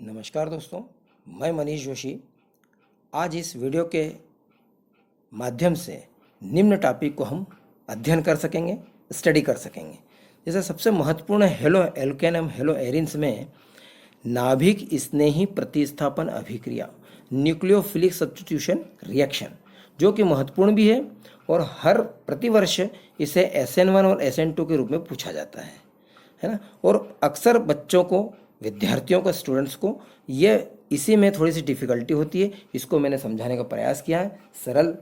नमस्कार दोस्तों, मैं मनीष जोशी। आज इस वीडियो के माध्यम से निम्न टॉपिक को हम अध्ययन कर सकेंगे, स्टडी कर सकेंगे। जैसे सबसे महत्वपूर्ण हेलो एल्केनम हेलो एरिन्स में नाभिक स्नेही प्रतिस्थापन अभिक्रिया न्यूक्लियोफिलिक सब्स्टिट्यूशन रिएक्शन, जो कि महत्वपूर्ण भी है और हर प्रतिवर्ष इसे SN1 और SN2 के रूप में पूछा जाता है ना। और अक्सर बच्चों को, विद्यार्थियों को, स्टूडेंट्स को ये इसी में थोड़ी सी डिफ़िकल्टी होती है। इसको मैंने समझाने का प्रयास किया है सरल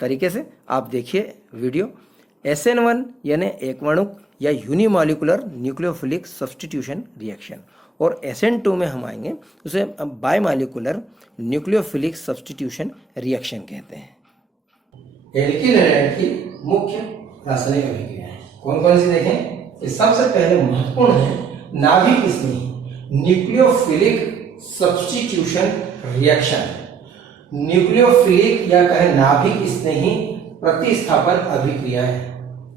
तरीके से। आप देखिए वीडियो। SN1 यानी एकवर्णुक या यूनिमॉलिकुलर न्यूक्लियोफिलिक सब्स्टिट्यूशन रिएक्शन, और SN2 में हम आएंगे उसे बायमॉलिकुलर न्यूक्लियोफिलिक सब्स्टिट्यूशन रिएक्शन कहते हैं। एल्किल हैलाइड की मुख्य रासायनिक अभिक्रियाएं कौन कौन सी देखें। सबसे पहले महत्वपूर्ण है नाभिक स्नेही न्यूक्लियोफिलिक सब्स्टिट्यूशन रिएक्शन। न्यूक्लियोफिलिक या कहें नाभिक स्नेही प्रतिस्थापन अभिक्रियाएं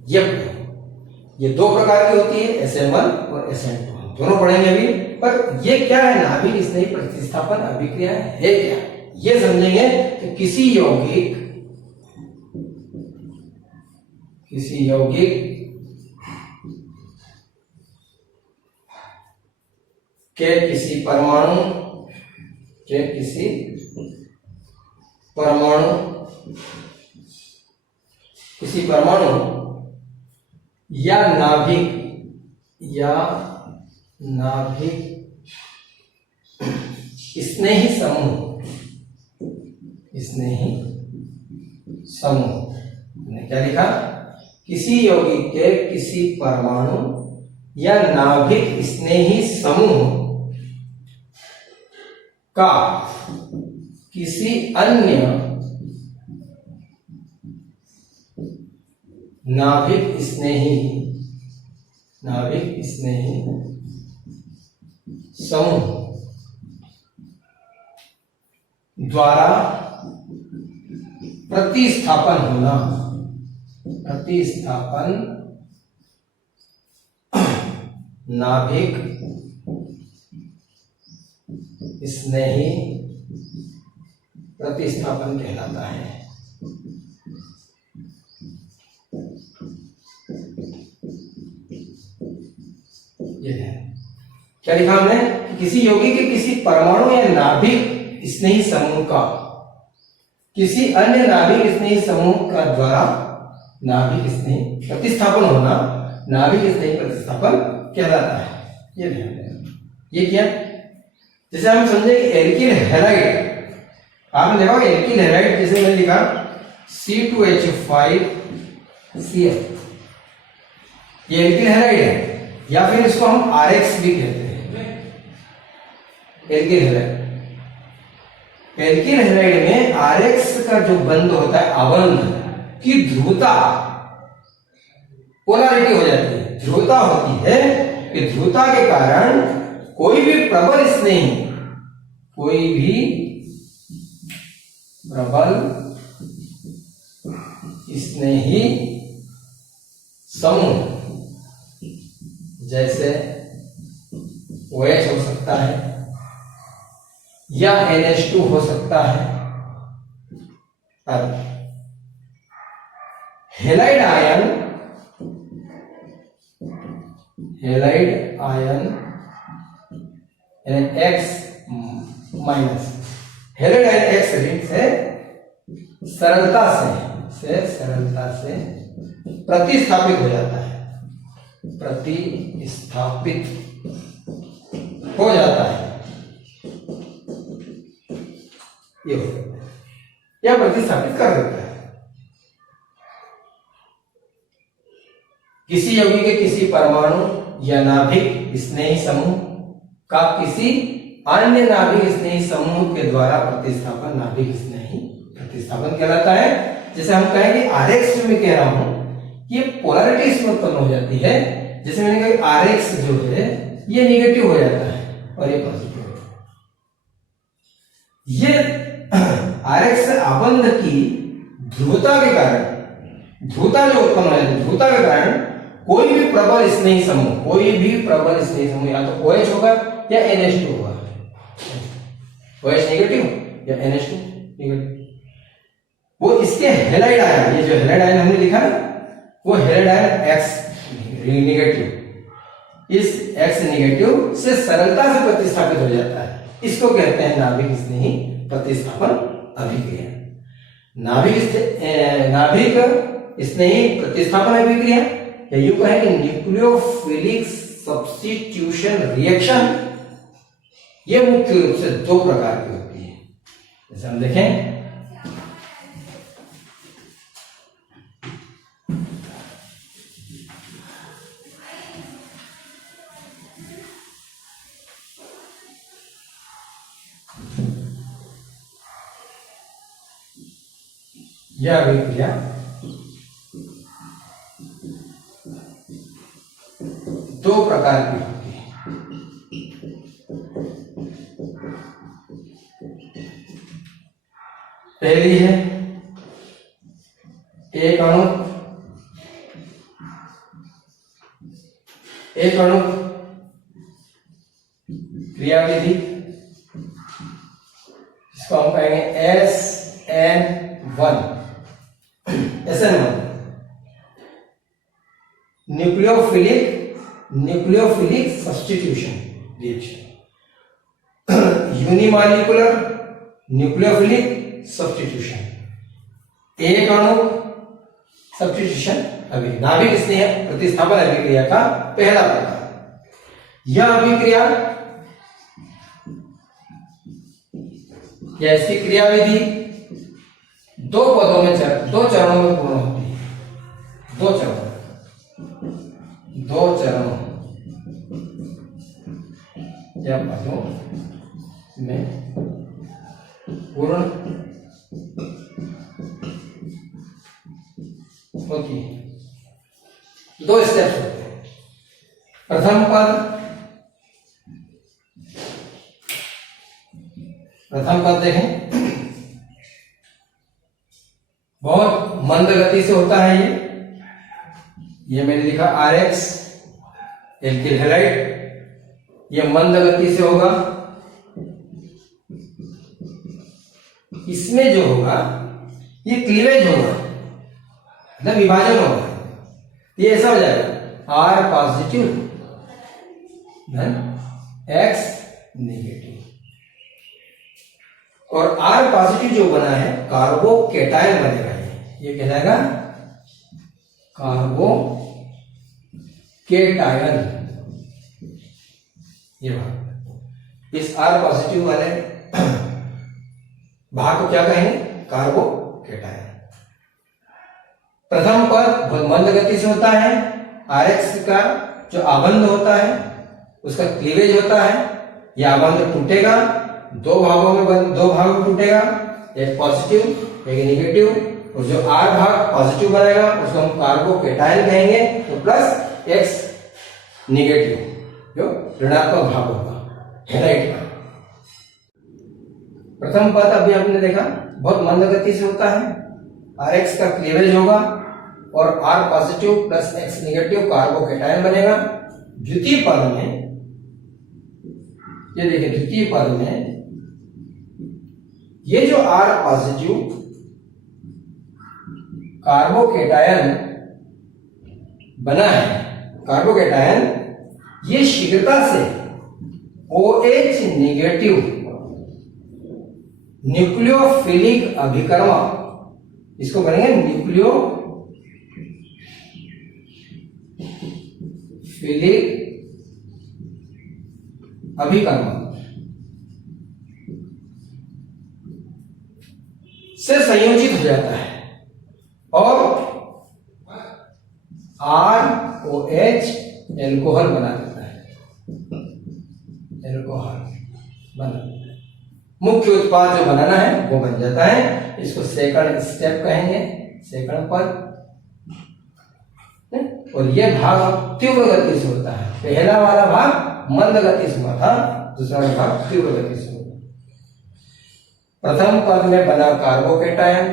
ये दो प्रकार की होती है, SN1 और SN2। दोनों पढ़ेंगे अभी। पर ये क्या है, नाभिक स्नेही प्रतिस्थापन अभिक्रिया है क्या, ये समझेंगे कि किसी यौगिक के किसी परमाणु या नाभिक स्नेही समूह ने क्या लिखा, किसी यौगिक के किसी परमाणु या नाभिक स्नेही समूह का किसी अन्य नाभिक स्नेही समूह द्वारा प्रतिस्थापन नाभिक स्नेही प्रतिस्थापन कहलाता है। ये है क्या लिखा हमने, किसी यौगिक के किसी परमाणु या नाभिक स्नेही समूह का किसी अन्य नाभिक स्नेही समूह का द्वारा नाभिक स्नेही प्रतिस्थापन होना नाभिक स्नेही प्रतिस्थापन कहलाता है। ये ध्यान देना। ये क्या, जैसे हम समझे एल्किल हैलाइड, आपने देखा एल्किल हैलाइड, जैसे मैंने लिखा C2H5Cl, ये एल्किल हैलाइड है, या फिर इसको हम RX भी कहते हैं। एल्किल हैलाइड में RX का जो बंध होता है, अबंध की ध्रुवता, पोलैरिटी हो जाती है, ध्रुवता होती है कि ध्रुवता के कारण कोई भी प्रबल स्नेही समूह, जैसे OH हो सकता है या NH2 हो सकता है। अब halide ion X minus, halide ion X ऋण से सरलता से प्रतिस्थापित हो जाता है, ये हो जाता है या प्रतिस्थापित कर देता है। किसी यौगिक के किसी परमाणु या नाभिक स्नेही समूह का किसी अन्य नाभिक स्नेही समूह के द्वारा प्रतिस्थापन नाभिक स्नेही प्रतिस्थापन कहलाता है। जैसे हम कहेंगे RX में कह रहा हूं, ये पोलैरिटी इसमें उत्पन्न हो जाती है। जैसे मैंने कहा RX जो है ये नेगेटिव हो जाता है और ये पॉजिटिव हो जाता है। ये RX अबंध की ध्रुवता के कारण, ध्रुवता जो उत्पन्न हो जाती है, ध्रुवता के कारण कोई भी प्रबल स्नेही समूह या तो OH होगा या NH2 होगा, OH नेगेटिव या NH2 नेगेटिव। वो इसके हैलाइड आयन, ये जो हैलाइड आयन हमने लिखा ना, वो हैलाइड आयन X नेगेटिव, इस X नेगेटिव से सरलता से प्रतिस्थापित हो जाता है। इसको कहते हैं नाभिक स्नेही प्रतिस्थापन अभिक्रिया। नाभिक स्नेही प्रतिस्थापन अभिक्रिया या यूं कहें न्यूक्लियोफिलिक सब्स्टिट्यूशन रिएक्शन, ये मुख्य रूप से दो प्रकार की होती है। जैसे हम देखें, यह अभिक्रिया दो प्रकार की होती है। पहली है एक अणु क्रियाविधि, इसको हम कहेंगे SN1 nucleophilic substitution reaction, unimolecular nucleophilic substitution, एक अणु सब्स्टिट्यूशन अभिक्रिया, नाभिक स्नेह प्रतिस्थापन अभिक्रिया का पहला प्रकार। यह अभिक्रिया या इसकी क्रियाविधि दो चरणों में पूर्ण होती है। दो चरणों या पदों में पूर्ण होती है। दो स्टेप्स होते हैं। प्रथम पद देखें, बहुत मंद गति से होता है। ये मैंने लिखा RX एल्किल हैलाइड, ये मंद गति से होगा। इसमें जो होगा ये क्लीवेज होगा, मतलब विभाजन होगा। ये ऐसा हो जाएगा R पॉजिटिव X नेगेटिव, और R पॉजिटिव जो बना है कार्बोकेटायन बनेगा। ये कहलाएगा कार्बोकेटायन। ये भाग, इस R पॉजिटिव वाले भाग को क्या कहेंगे? कार्बोकेटायन। प्रथम पद बहुत मंद गति से होता है। RX का जो आबंध होता है उसका क्लीवेज होता है। यह आबंध टूटेगा, दो भागों में टूटेगा, एक पॉजिटिव एक नेगेटिव, और जो R भाग पॉजिटिव बनेगा उसको हम कार्बोकेटायन कहेंगे, तो प्लस X नेगेटिव जो ऋणात्मक भाग होगा हैलाइड का। प्रथम पद अभी आपने देखा बहुत मंद गति से होता है। RX का क्लीवेज होगा और R positive plus X negative carbocation बनेगा। द्वितीय पद में ये देखिए, द्वितीय पद में ये जो R पॉजिटिव कार्बोकेटायन बना है, कार्बोकेटायन ये शीघ्रता से OH नेगेटिव न्यूक्लियोफिलिक अभिकर्मक, इसको करेंगे न्यूक्लियोफिलिक अभिकर्मक से संयोजित हो जाता है और ROH एल्कोहल बना देता है। एल्कोहल बना, मुख्य उत्पाद जो बनाना है वो बन जाता है। इसको सेकंड स्टेप कहेंगे, सेकंड पद। और यह भाग तीव्र गति से होता है। पहला वाला भाग मंद गति से हुआ था, दूसरा भाग तीव्र गति से हुआ। प्रथम पद में बना कार्बोकेटायन,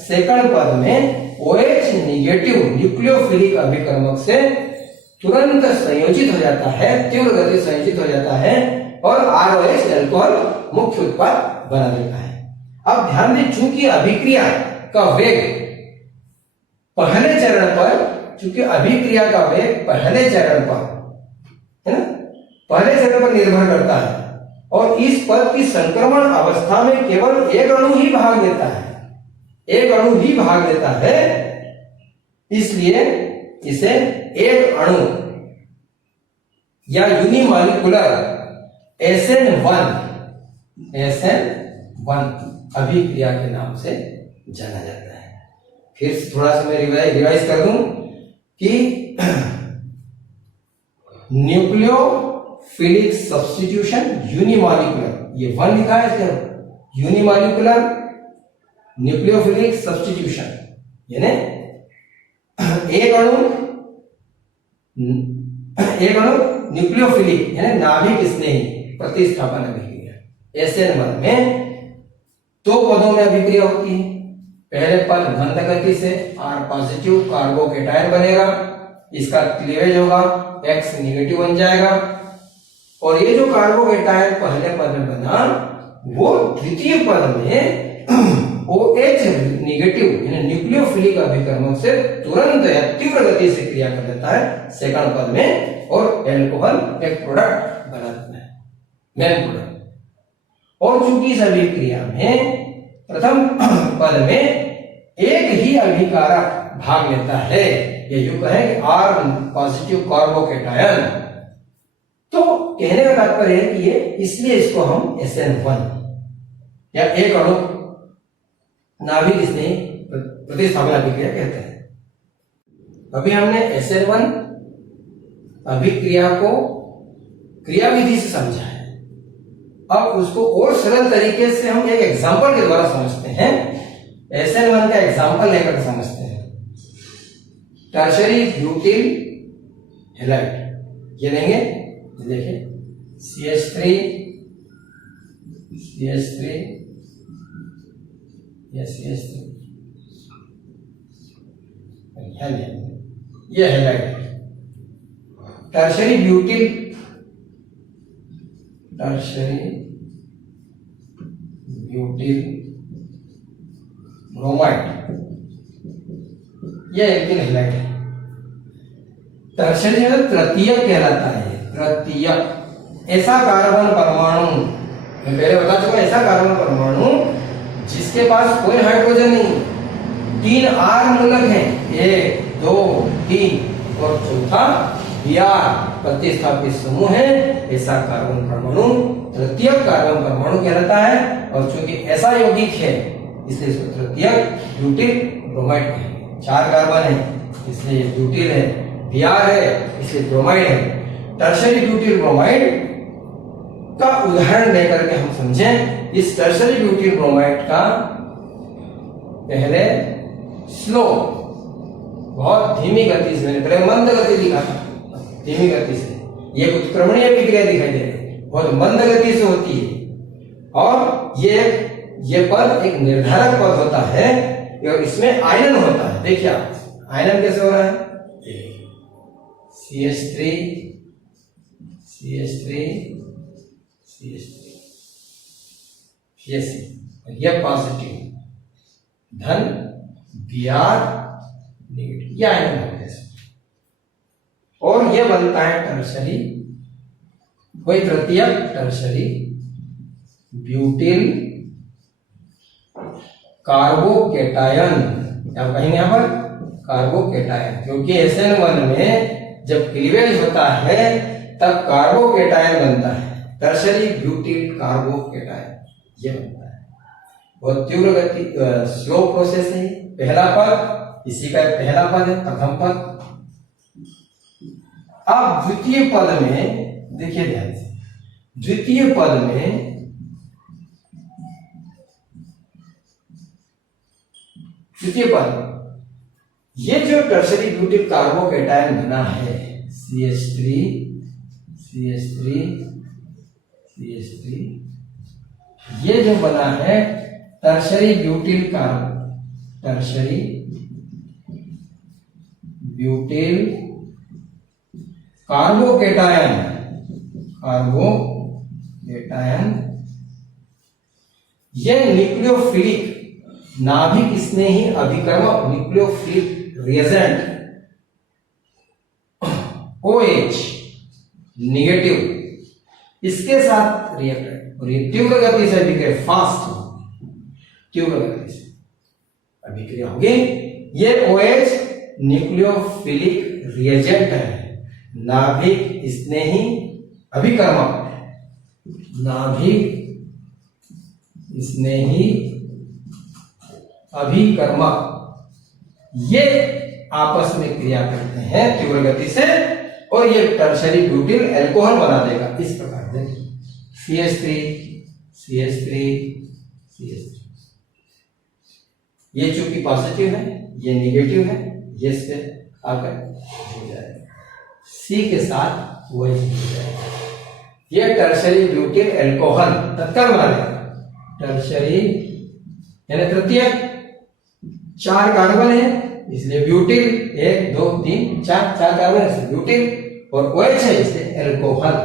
सेकंड पद में OH नेगेटिव न्यूक्लियोफिलिक अभिकर्मक से तुरंत संयोजित हो जाता है, तीव्र गति संयोजित हो जाता है और ROH एल्कोहल मुख्य उत्पाद बना देता है। अब ध्यान दें, चूंकि अभिक्रिया का वेग पहले चरण पर, चूंकि अभिक्रिया का वेग पहले चरण पर, है ना, पहले चरण पर निर्भर करता है और इस पद की संक्रमण अवस्था में केवल एक अणु ही भाग लेता है, एक अणु ही भाग लेता है, इसलिए इसे एक अणु या यूनिमॉलिक्यूलर SN1 अभिक्रिया के नाम से जाना जाता है। फिर थोड़ा सा मैं रिवाइज कर दूं कि न्यूक्लियोफिलिक सब्स्टिट्यूशन यूनिमॉलिक्यूलर, ये 1 लिखा है इसमें, यूनिमॉलिक्यूलर न्यूक्लियोफिलिक सब्स्टिट्यूशन यानी एक अणु न्यूक्लियोफिलिक यानी नाभिक स्नेही प्रतिस्थापन अभिक्रिया SN1 में 2 पदों में अभिक्रिया होती है। पहले पद मंद गति से R पॉजिटिव कार्बोकेटायन बनेगा, इसका क्लीवेज होगा, X निगेटिव बन जाएगा और ये जो कार्बोकेटायन पहले पद में बना वो द्वितीय पद में OH निगेटिव यानी न्यूक्लियोफिलिक अभिकर्मक से तुरंत या तीव्र गति से क्रिया कर देता है सेकंड पद में और एल्कोहल एक प्रोडक्ट बना देता है, मेन प्रोडक्ट। और चूंकि इस अभिक्रिया में प्रथम पद में एक ही अभिकारक भाग लेता है, ये यूं कहें कि R पॉजिटिव कार्बोकेटायन, तो कहने का तात्पर्य है कि ये इसलिए इसको हम SN1 या एक अणु नाभिक स्नेही प्रतिस्थापन अभिक्रिया कहते हैं। अभी हमने SN1 अभिक्रिया को क्रियाविधि से समझा है, अब उसको और सरल तरीके से हम एक एग्जांपल के द्वारा समझते हैं। SN1 का एग्जांपल लेकर समझते हैं। टर्शरी ब्यूटिल हैलाइड ये लेंगे, देखिए CH3 ये हैलाइड है। टर्शरी ब्यूटिल ब्रोमाइड ये एल्किल हैलाइड है। टर्शरी में तृतीयक कहलाता है। तृतीयक ऐसा कार्बन परमाणु, मैं पहले बता चुका, ऐसा कार्बन परमाणु जिसके पास कोई हाइड्रोजन नहीं, 3 R मूलक हैं, 1 2 3 और चौथा Br प्रतिस्थापित समूह है, ऐसा कार्बन परमाणु तृतीयक कार्बन परमाणु कहलाता है। और चूंकि ऐसा यौगिक है इसलिए इसको तृतीयक ब्यूटिल ब्रोमाइड है। 4 कार्बन है इसलिए ये ब्यूटिल है, Br है इसलिए ब्रोमाइड है। टर्शरी ब्यूटिल ब्रोमाइड का उदाहरण लेकर के हम समझें। इस टर्शरी ब्यूटिल ब्रोमाइड का पहले स्लो, बहुत धीमी गति से, मैंने पहले मंद गति लिखा था, धीमी गति से, ये उत्क्रमणीय अभिक्रिया दिखाई दे रही है, बहुत मंद गति से होती है। और ये पद एक निर्धारक पद होता है और इसमें आयनन होता है। देखिए आप आयनन कैसे हो रहा है, CH3 ये पॉजिटिव धन Br नेगेटिव, ये आयनन हो गया और ये बनता है टर्शरी, कोई तृतीयक टर्शरी ब्यूटिल कार्बोकेटायन, आप कहेंगे यहां पर कार्बोकेटायन, क्योंकि SN1 में जब क्लीवेज होता है तब कार्बोकेटायन बनता है, टर्शरी ब्यूटिल कार्बोकेटायन ये बनता है। बहुत तीव्र गति, स्लो प्रोसेस है। पहला पद, इसी का पहला पद है, प्रथम पद। अब द्वितीय पद में देखिए ध्यान से, द्वितीय पद में ये जो टर्शरी ब्यूटिल कार्बोकेटायन बना है CH3 ये जो बना है टर्शरी ब्यूटिल कार्बोकेटायन केटायन। ये न्यूक्लियोफिलिक नाभिक स्नेही अभिकर्मक न्यूक्लियोफिलिक रिएजेंट OH निगेटिव इसके साथ रिएक्ट है और ये तीव्र गति से अभिक्रिया, फास्ट तीव्र गति से अभिक्रिया होगी। ये OH न्यूक्लियोफिलिक रिएजेंट है, नाभिक स्नेही अभिकर्मक, नाभिक स्नेही अभिकर्मक, ये आपस में क्रिया करते हैं तीव्र गति से और ये टर्शरी ब्यूटिल अल्कोहल बना देगा। इस प्रकार देखिए CH3 CH3 CH3, ये चूंकि पॉजिटिव है, ये नेगेटिव है, ये इससे आकर जुड़ जाएगा, C के साथ OH जुड़ जाएगा। ये टर्शरी ब्यूटिल अल्कोहल तत्काल बना देगा। टर्शरी यानी तृतीयक, 4 कार्बन है इसलिए ब्यूटिल, 1 2 3 4 कार्बन है इसलिए ब्यूटिल, और OH है इसलिए अल्कोहल,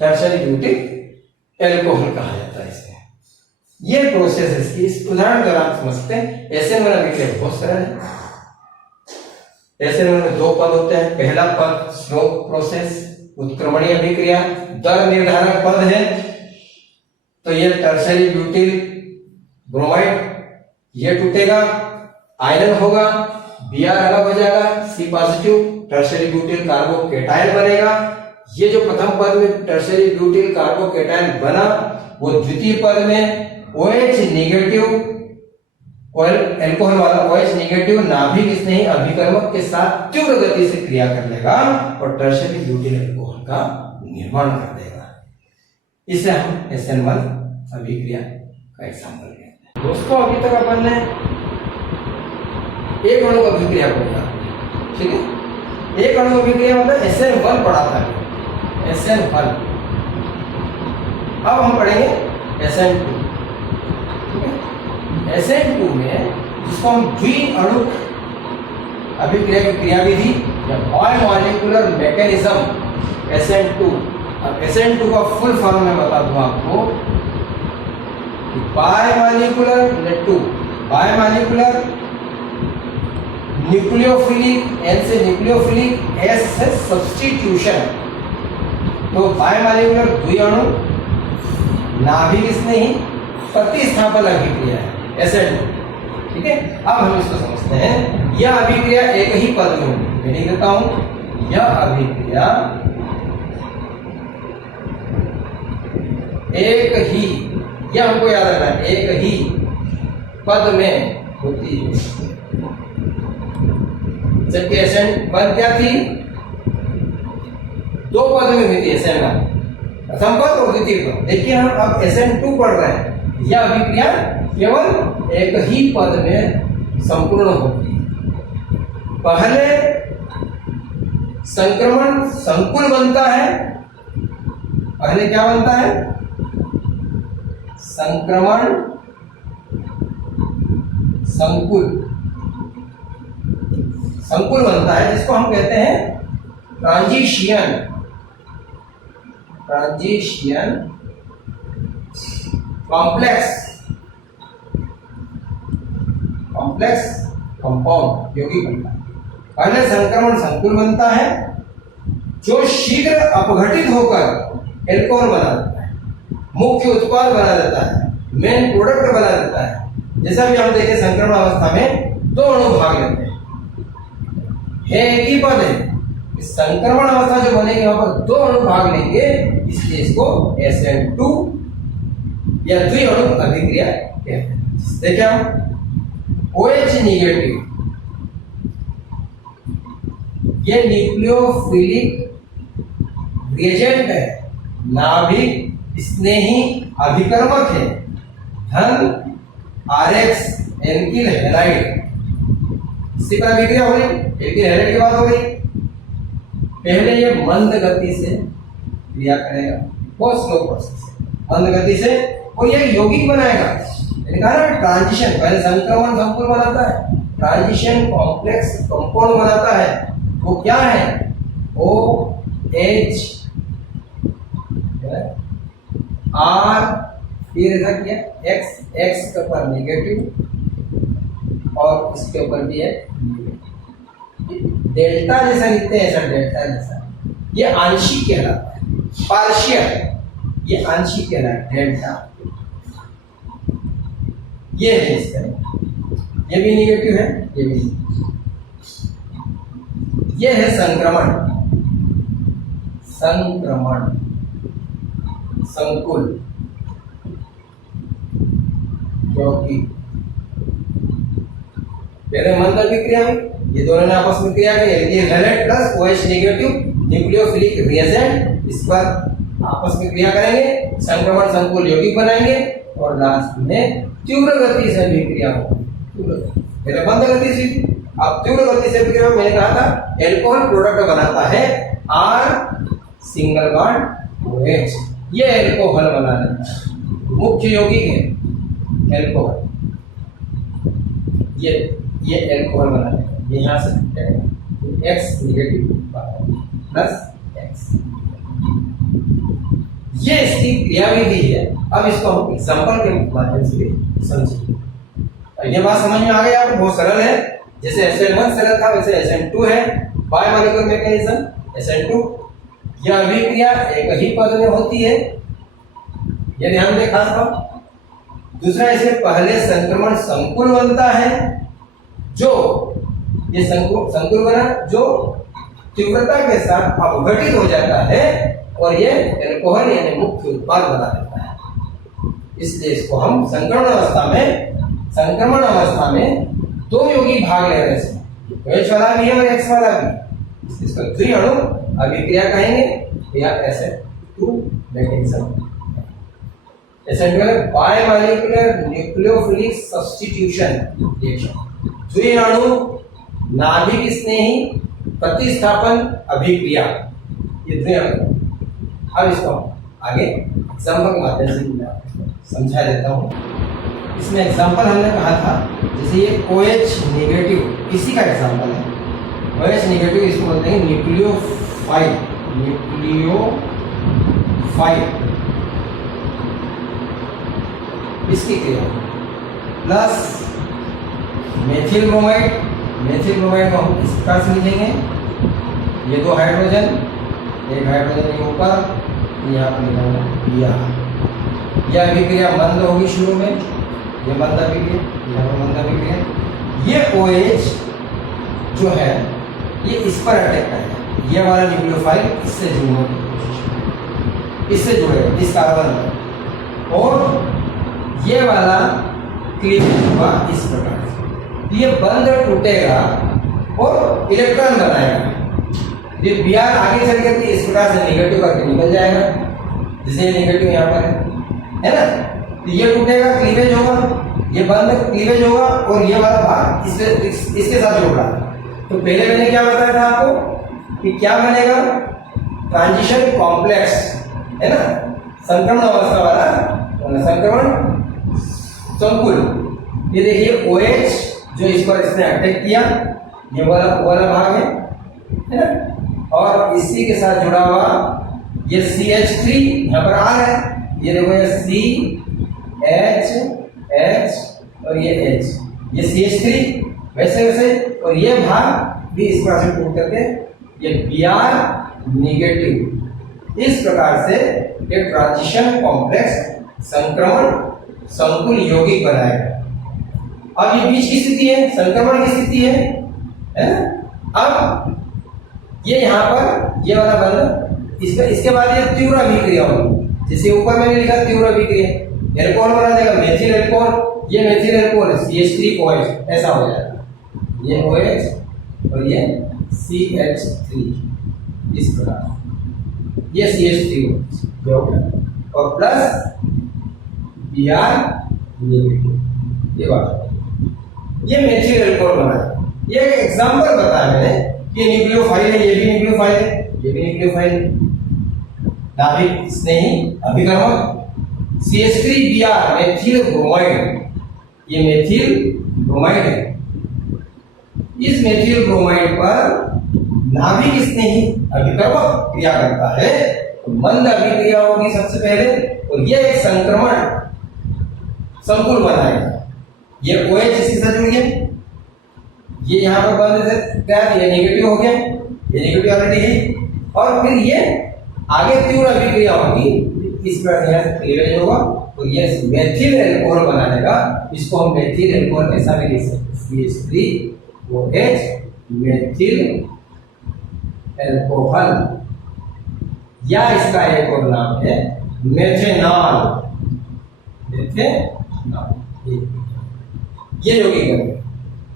टर्शरी ब्यूटिल अल्कोहल कहा जाता है इसे। ये प्रोसेस है इसकी। इस उदाहरण द्वारा आप समझते हैं SN1 अभिक्रिया बहुत सरल है। SN1 में 2 पद होते हैं। पहला पद स्लो प्रोसेस उत्क्रमणीय अभिक्रिया, दर निर्धारक पद है, तो ये टर्शरी ब्यूटिल ब्रोमाइड, ये टूटेगा, आयरन होगा, Br अलग हो जाएगा, C positive, tertiary butyl carbocation बनेगा। ये जो प्रथम पद में टर्शरी ब्यूटिल कार्बोकेटायन बना, वो द्वितीय पद में OH नेगेटिव अल्कोहल वाला OH नेगेटिव नाभिक स्नेही अभिकर्मक के साथ तीव्र गति से क्रिया कर लेगा और टर्शरी ब्यूटिल अल्कोहल का निर्माण कर देगा। इसे हम SN1 अभिक्रिया का एग्जाम्पल कहते हैं। दोस्तों अभी तक अपन ने एक अणु अभिक्रिया को पढ़ा, ठीक है। एक अणु अभिक्रिया मतलब SN1 पढ़ा था, SN1। अब हम पढ़ेंगे SN2। SN2 में जिसको हम द्वि अणु अभिक्रिया की क्रियाविधि या बायोमॉलिक्यूलर मैकेनिज्म SN2। अब SN2 का फुल फॉर्म मैं बता दूं आपको, biomolecular N2, biomolecular nucleophilic, N से न्यूक्लियोफिलिक, S से सब्स्टिट्यूशन, तो बायोमॉलिक्यूलर द्विअणु नाभिक स्नेही प्रतिस्थापन अभिक्रिया है SN2, ठीक है। अब हम इसको समझते हैं। यह अभिक्रिया एक ही पद में होगी, मैं लिख देता हूं, यह अभिक्रिया एक ही, यह हमको याद रखना है, एक ही पद में होती है। जबकि SN1 क्या थी, 2 पद में हुई थी SN1, प्रथम पद और द्वितीय पद। देखिए हम अब SN2 पढ़ रहे हैं, यह अभिक्रिया केवल एक ही पद में संपूर्ण होती है। पहले संक्रमण संकुल बनता है, पहले क्या बनता है, संक्रमण संकुल, संकुल बनता है, जिसको हम कहते हैं transition, transition complex, complex compound यौगिक बनता है। पहले संक्रमण संकुल बनता है जो शीघ्र अपघटित होकर एल्कोहल बना देता है, मुख्य उत्पाद बना देता है, मेन प्रोडक्ट बना देता है। जैसा भी हम देखें संक्रमण अवस्था में 2 अणु भाग लेते हैं, एक ही पद है, संक्रमण अवस्था जो बनेगी वहां पर 2 अणु भाग लेंगे, इसलिए इसको SN2 या द्विअणु अभिक्रिया कहते हैं। देखिए हम OH निगेटिव, ये न्यूक्लियोफिलिक रिएजेंट है, नाभिक स्नेही अभिकर्मक है, धन RX एल्किल हैलाइड, इसी पर अभिक्रिया हो गई, एल्किल हैलाइड की बात हो गई। पहले ये मंद गति से क्रिया करेगा, बहुत स्लो प्रोसेस, मंद गति से, और ये यौगिक बनाएगा। ट्रांजिशन, पहले संक्रमण संकुल बनाता है, ट्रांजिशन कॉम्प्लेक्स कंपाउंड बनाता है। वो क्या है, वो H R, फिर रख दिया X के ऊपर नेगेटिव और इसके ऊपर भी है डेल्टा जैसा लिखते हैं, ऐसा डेल्टा जैसा, ये आंशिक कहलाता है, पार्शियल, ये आंशिक कहलाता है डेल्टा। ये है इसका, ये भी नेगेटिव है, ये भी। ये है संक्रमण, संक्रमण, संकुल, क्योंकि पहले मंत्र की क्रिया में ये दोनों ने आपस में क्रिया की, ये halide plus OH negative nucleophilic reagent, इस पर आपस में क्रिया करेंगे, संक्रमण संकुल यौगिक बनाएंगे और लास्ट में तीव्र गति से भी क्रिया होगी। पहले मंद गति से, अब तीव्र गति से क्रिया मैंने कहा था एल्कोहल प्रोडक्ट बनाता है R सिंगल बॉन्ड OH, ये एल्कोहल बना रहा है, मुख्य यौगिक है एल्कोहल, ये एल्कोहल बना रहा है, यहाँ से X नेगेटिव प्लस X, ये इसकी क्रियाविधि है। अब इसको हम एग्जांपल के माध्यम से समझेंगे। ये बात समझ में आ गई आपको, बहुत सरल है, जैसे SN1 सरल था वैसे SN2 है, बायोमोलिक्यूलर मैकेनिज्म SN2, यह अभिक्रिया एक ही पद में होती है, ये ध्यान दें खास बात। दूसरा, इसमें पहले संक्रमण संकुल बनता है, जो ये संकुल बना जो तीव्रता के साथ अपघटित हो जाता है और ये एल्कोहल यानी मुख्य उत्पाद बना देता है। इसलिए इसको हम संक्रमण अवस्था में दो यौगिक भाग ले रहे हैं, OH वाला भी है और X वाला भी, इसको द्विअणु अभिक्रिया कहेंगे या SN2 mechanism. SN2 bimolecular nucleophilic substitution reaction, द्विअणु नाभिक स्नेही प्रतिस्थापन अभिक्रिया, ये द्विअणु। अब इसको आगे एग्जांपल के माध्यम से समझा देता हूँ। इसमें एग्जांपल हमने कहा था, जैसे ये OH नेगेटिव, इसी का एग्जांपल है। OH नेगेटिव इसको बोलते हैं न्यूक्लियोफाइल, इसकी क्रिया प्लस मेथिल ब्रोमाइड को हम इस प्रकार से लिखेंगे, ये दो हाइड्रोजन, एक हाइड्रोजन के ऊपर यहाँ पर लिखा यह अभिक्रिया मंद होगी शुरू में, ये मंद अभिक्रिया, यहाँ पर मंद अभिक्रिया। ये OH जो है ये इस पर अटैक करेगा, ये वाला न्यूक्लियोफाइल इससे जुड़ने की कोशिश करेगा, इससे जुड़ेगा इस कार्बन में, और ये वाला क्लीवेज होगा इस प्रकार से, ये बंध टूटेगा और इलेक्ट्रॉन बनाएगा। ये Br आगे चल करके इस प्रकार से नेगेटिव करके निकल जाएगा, जैसे ये नेगेटिव यहाँ पर है ना, तो ये टूटेगा, क्लीवेज होगा, ये बंध क्लीवेज होगा और ये वाला भाग इसके साथ जुड़ रहा है। तो पहले मैंने क्या बताया था आपको कि क्या बनेगा, ट्रांजिशन कॉम्प्लेक्स है ना, संक्रमण अवस्था वाला संक्रमण संकुल। ये देखिए OH जो इस पर इसने अटैक किया, ये वाला भाग है ना, और इसी के साथ जुड़ा हुआ ये CH3 यहाँ पर R है, ये देखो ये CH और ये H, ये CH3 वैसे और ये भाग भी इस प्रकार से टूट करके ये Br नेगेटिव, इस प्रकार से ये ट्रांजिशन कॉम्प्लेक्स संक्रमण संकुल यौगिक बनाएगा। अब ये बीच की स्थिति है, संक्रमण की स्थिति है ना? अब ये यहाँ पर ये वाला बंध, इसके बाद ये तीव्र अभिक्रिया होगी, जैसे ऊपर मैंने लिखा तीव्र अभिक्रिया, एल्कोहल बना देगा मेथिल एल्कोहल, ये मेथिल एल्कोहल है CH3OH, ऐसा हो जाएगा, ये OH और ये CH3 इस प्रकार, ये CH3OH हो गया, और प्लस Br नेगेटिव, ये बात, ये मेथिल एल्कोहल बना है। ये एग्जांपल बताया मैंने, ये न्यूक्लियोफाइल है, ये भी न्यूक्लियोफाइल है, ये भी न्यूक्लियोफाइल है, नाभिक स्नेही अभिकर्मक, CH3Br मेथिल ब्रोमाइड, ये मेथिल ब्रोमाइड है, इस मेथिल ब्रोमाइड पर नाभिक स्नेही अभिकर्मक क्रिया करता है तो मंद अभिक्रिया होगी सबसे पहले, और ये एक संक्रमण संकुल बनाएगा। ये OH इसके साथ जुड़ गया, ये यहाँ पर बंद है, ये नेगेटिव हो गया, ये नेगेटिव ऑलरेडी है, और फिर ये आगे तीव्र अभिक्रिया होगी, इस पर यहाँ से क्लियर होगा तो ये मेथिल एल्कोहल बना देगा। इसको हम मेथिल एल्कोहल ऐसा भी लिख सकते हैं, CH3OH मेथिल एल्कोहल, या इसका एक और नाम है मेथेनॉल। ये जो कि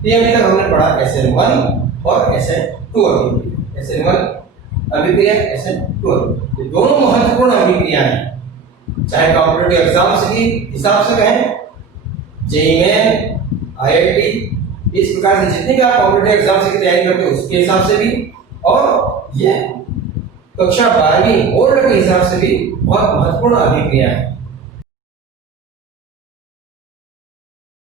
ये अभी तक हमने पढ़ा SN1 और SN2 अभिक्रिया, SN1 अभिक्रिया, SN2 ये दोनों महत्वपूर्ण अभिक्रिया हैं, चाहे कॉम्पिटिटिव एग्जाम्स की हिसाब से कहें, जेईई मेन, IIT, इस प्रकार से जितनी भी आप कॉम्पिटिटिव एग्जाम्स की तैयारी करते हो उसके हिसाब से भी, और ये कक्षा 12वीं बोर्ड के हिसाब से भी बहुत महत्वपूर्ण अभिक्रिया है।